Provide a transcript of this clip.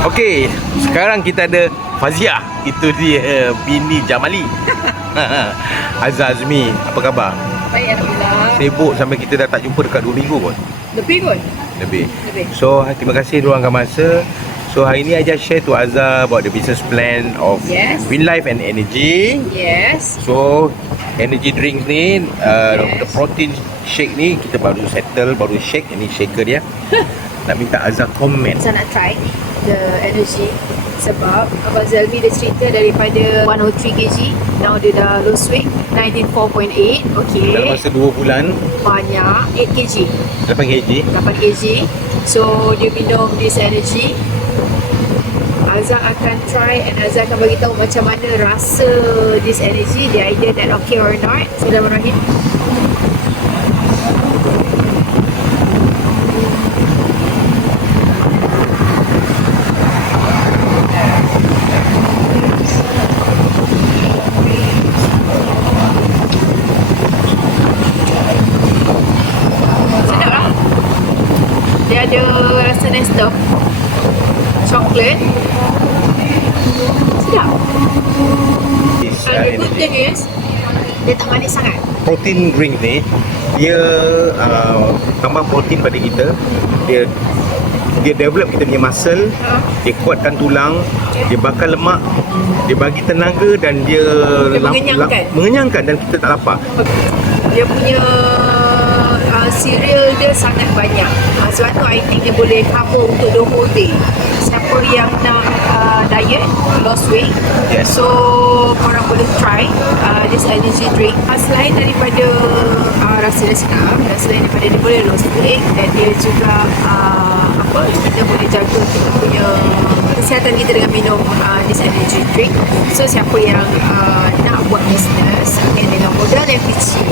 Okey, sekarang kita ada Fazia. Itu dia bini Jamali. Azhar Azmi, apa khabar? Baik, Alhamdulillah. Sibuk sampai kita dah tak jumpa dekat 2 minggu pun. Lebih kot. Lebih. Lebih. So, terima kasih luangkan masa. So, hari ni I just share to Azhar about the business plan of Yes. Win Life and Energy. Yes. So, energy drinks ni, Yes. the protein shake ni kita baru settle, baru shake. Ini shaker dia. Nak minta Azhar komen. Saya nak try the energy sebab Abang Zalmi dia cerita daripada 103 kg, now dia dah lose weight 94.8. Okay, Dalam masa 2 bulan, banyak 8 kg, 8 kg. 8 kg. So dia minum this energy. Azhar akan try and Azhar akan bagi tahu macam mana rasa this energy, the idea that okay or not. Bismillahirrahmanirrahim. Sedap lah. Dia ada rasa Nestle, coklat. Sedap. This, The good energy. thing is dia tak manis sangat. Protein drink ni dia tambah protein pada kita. Dia develop kita punya muscle, dia kuatkan tulang, dia bakar lemak, dia bagi tenaga dan dia mengenyangkan. mengenyangkan dan kita tak lapar. Dia punya cereal dia sangat banyak. Sebab tu I think dia boleh cover untuk the whole day. Siapa yang nak diet, lost weight, Yes. so korang boleh try this energy drink. Selain daripada rasa dia sedap, dan selain daripada dia boleh lost weight, dan dia juga kita boleh jaga kita punya kesihatan kita dengan minum this energy drink. So siapa yang nak buat business dengan modal yang kecil,